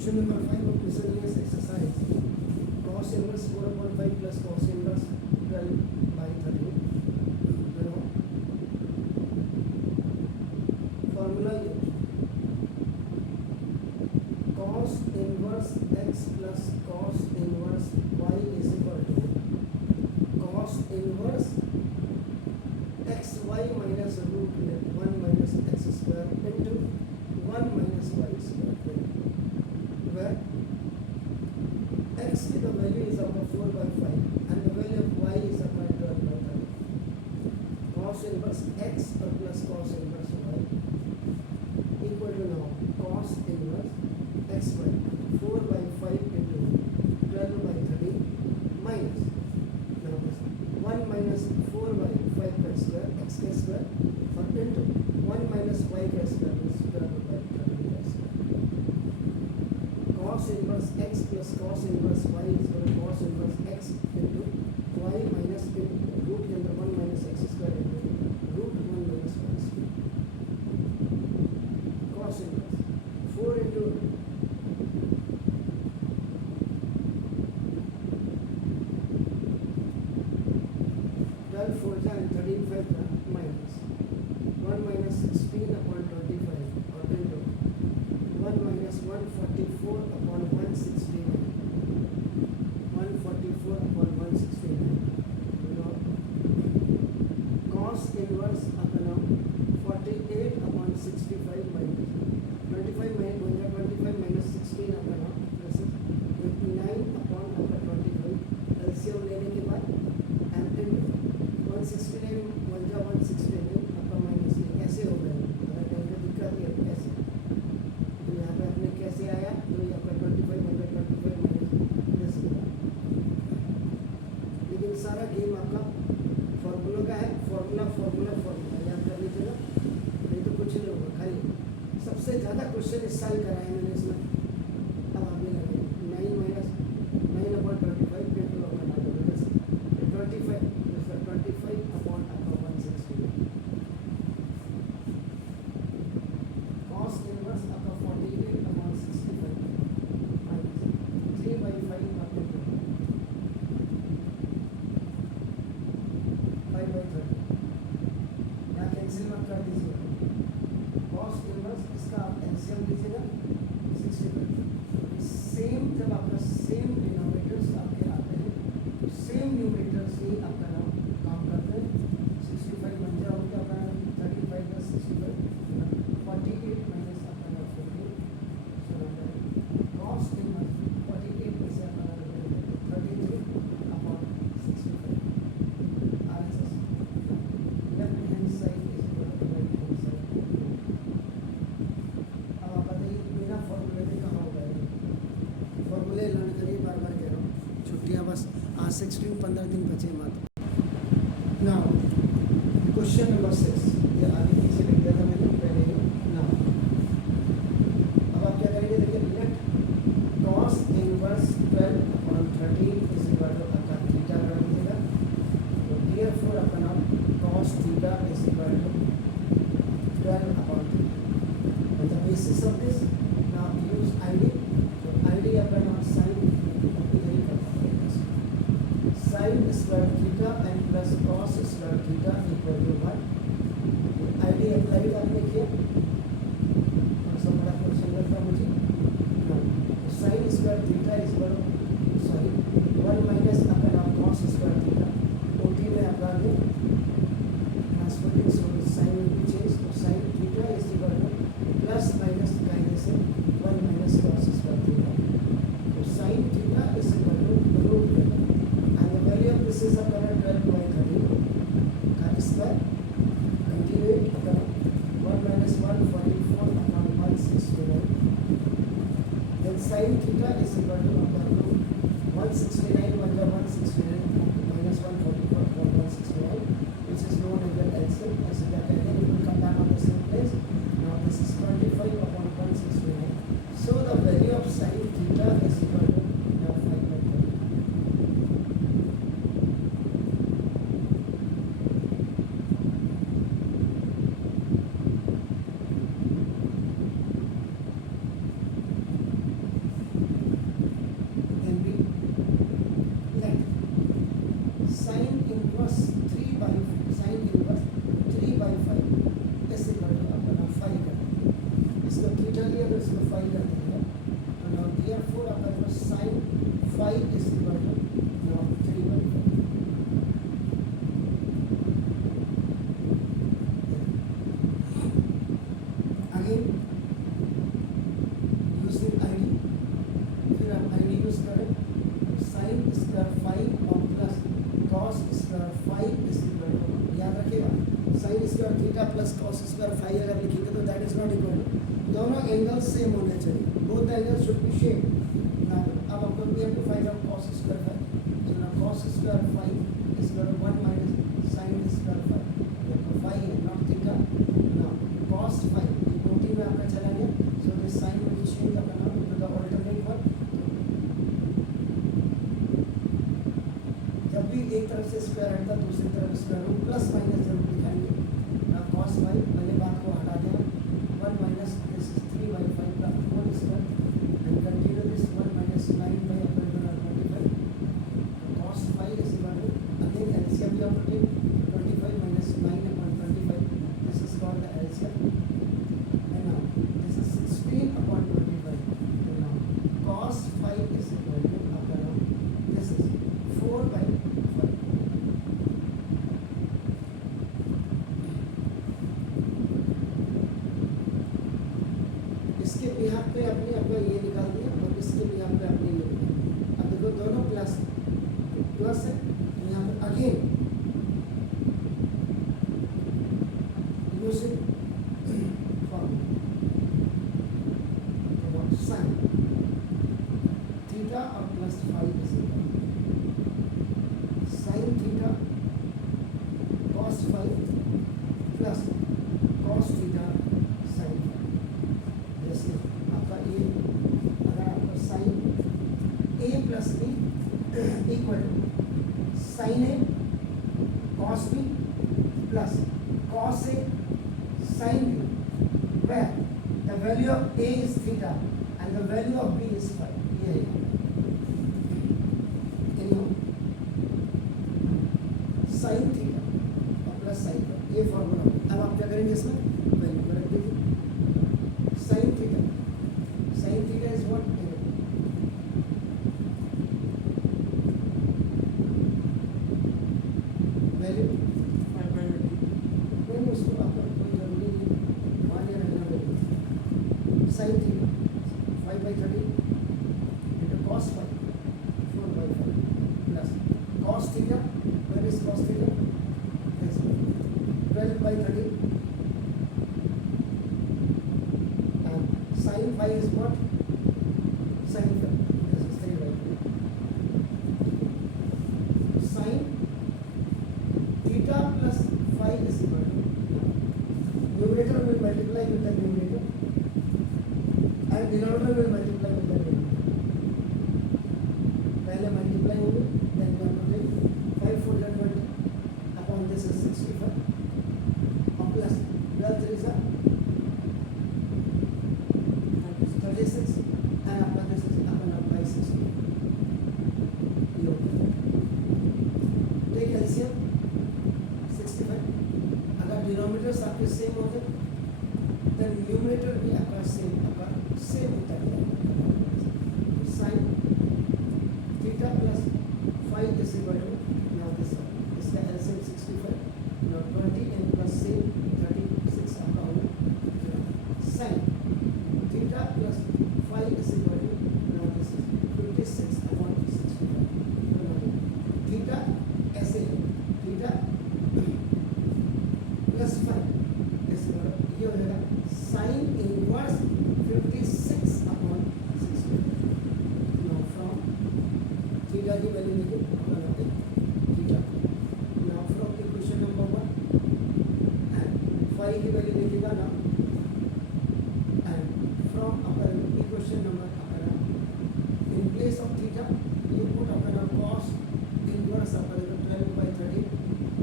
Question number 5 of miscellaneous exercise. Cos inverse 4/5 plus cos inverse 12/30. You know, formula used. Cos inverse x plus cos inverse y is equal to cos inverse xy minus root 1 minus x square into 1 minus y square, where x the value is upon 4/5 and the value of y is upon 12/30. Cos inverse x plus cos inverse y equal to now cos inverse xy 4/5 into 12/30 minus now this 1 minus 4/5 square x square or into 1 minus y square is 12/30 square. Cos inverse x plus cos inverse y is equal to cos inverse x into y minus root under 1 minus x square into root 1 minus y square. Cos inverse 4 into 12 4 and 13 5 minus 1 minus 16 upon 25 or into 1 minus 144 upon 169. 144 upon 169. You know, cos inverse upon 48 upon 65 minus 25 minus 25 minus 16 upon this is 89 upon 25. LCM लेने के बाद and into 169 169 अपना माइनस ये कैसे हो गया? अगर कहीं पे दिक्कत है कैसे? तो यहाँ पे अपने कैसे आया? तो ये आपका 25 माइनस लेकिन सारा गेम आपका फॉर्मूला का है. फॉर्मूला याद कर लीजिएगा, नहीं तो कुछ नहीं होगा. खाली सबसे ज़्यादा क्वेश्चन इस साल कराए मैंने इसमें. अब आप ये लगे 9 माइनस 9 अपॉन 25 पे तो आपका 25 upon 160. Cos inverse upon 48 upon 65 minus 3/5 upon 5/30. यहाँ कैंसिल मत कर दीजिएगा. Cos inverse इसका आप एलसीएम लीजिएगा 65. सेम जब आपका सेम डिनोमिनेटर्स आपके आते हैं तो सेम न्यूमरेटर्स ही आपका नाम काम करते हैं. 65 बन जाओ क्या अपना 35 प्लस 65 48 माइनस अपना 14 cos inverse 48 में से अपना 33 upon 65 RHS left hand side is equal to right hand side. अब आप बताइए बिना फॉर्मूले के कहाँ होगा? फॉर्मूले लर्न करिए, बार बार कह रहा हूँ. छुट्टियाँ बस आज 15 दिन बचे मात्र. Now, question number 6. ये आगे पीछे लिख दिया था मैंने पहले ही. Now, अब आप क्या करेंगे? देखिए, let cos inverse 12 upon 13 is equal to आपका थीटा कर दीजिएगा. तो therefore आपका नाम cos theta is equal to 12 upon 3. On the basis of this, now use ID. तो ID आपका नाम sin इधर ही करना पड़ेगा. Sin square theta and plus cos square theta equal to 1. ID apply आपने किया. थोड़ा सा बड़ा क्वेश्चन लगता मुझे. Sine square theta is equal to 1 minus आपका नाम cos स्क्वायर थीटा. ओटी में आपका आगे transferring so sine will be change. तो sine theta is equal to plus minus कायदे से 1 माइनस cos स्क्वायर थीटा. तो sine theta is equal to root and the value of this is upon 12/30 का square 28 upon 1 minus 144 upon 169. Then sin theta is equal to upon root 169 169 minus 144 upon 169, which is known as the LCM. As that again it will come back on the same place. Now this is 25 upon 169. So the value of sin theta is equal to now 5/30. Five कर देंगे तो now therefore आपका जो sin 5 is equal to now 3/5 again using ID फिर आप ID use करें sin square 5 और plus cos square 5 is equal to याद रखिएगा sin square theta plus cos square 5 अगर लिखेंगे तो that is not equal to दोनों एंगल्स सेम होने चाहिए both the angles should be same now अब आपको we have to find out cos square 5 so now cos square 5 is equal to 1 minus sin square 5 ये तो 5 है not theta now cos 5 ये प्रोटीन में आपका चला गया so this sin will change अपना टू द अल्टरनेट वन जब भी एक तरफ से स्क्वायर हटता दूसरी तरफ स्क्वायर रूट प्लस माइनस जरूर दिखाएंगे नाउ cos 5 पहले बात को हटा देना 1 minus this is 3/5 का whole square and continue this 1 minus 9/25 cos 5 is equal to again LCM we have to take 25 minus 9/25 this is called the LCM and now this is 16/25 and now cos 5 is equal to after now this is 4/5 इसके बिहाफ पे अपने अपना ये निकाल दिया और इसके बिहाफ पे अपने ये निकाल अब देखो दोनों प्लस प्लस है यहाँ पे again using formula sine theta और plus 5 is equal sine theta cos 5 plus cos theta sin 5 जैसे आपका ए अगर आपका sine A plus B equal to sine A cos B plus cos A sine B where the value of A is theta and the value of B is 5 ये है sine theta और plus sine ये formula अब आप क्या करेंगे इसमें वैल्यू को रख दीजिए sin theta is what value 5/30 नहीं उसको आपका कोई जरूरी नहीं मान लिया रहना value sin theta 5/30 into cos 5 4/5 plus cos theta where is cos theta yes 12/30 sin 5 is what? Sin 5. This is 3/2. Sin theta plus 5 is equal to numerator will multiply with the numerator and denominator will multiply with the denominator. पहले multiply होंगे then we have to take 5 4 20 upon this is 65 और plus 12 3 is 36 and after this is upon up by 60 take LCM 65 अगर डिनोमिनेटर्स आपके सेम हो जाए then numerator भी आपका सेम होता है sin theta plus 5 is equal to now this इसका LCM 65 now 20 and plus same 36 आपका होगा sin theta plus 5 is equal to now this is 56 upon 65 theta ऐसे theta plus 5 is equal to ये हो जाएगा sin inverse 56 upon 65 now from theta की वैल्यू लिखिए बनाते theta now from equation number 1 and 5 की वैल्यू लिखिएगा now from upper equation number upper in place of theta you put upper cos inverse upper 12/30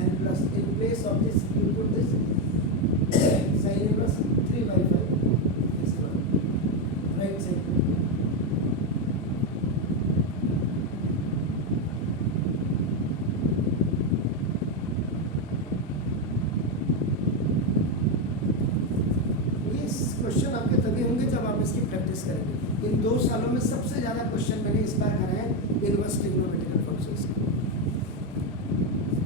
and plus in place of this you put this sin inverse 3/5 is right side तब आप इसकी प्रैक्टिस करेंगे। इन 2 सालों में सबसे ज़्यादा क्वेश्चन मैंने इस बार कराए हैं इनवर्स ट्रिग्नोमेट्रिकल फंक्शंस के।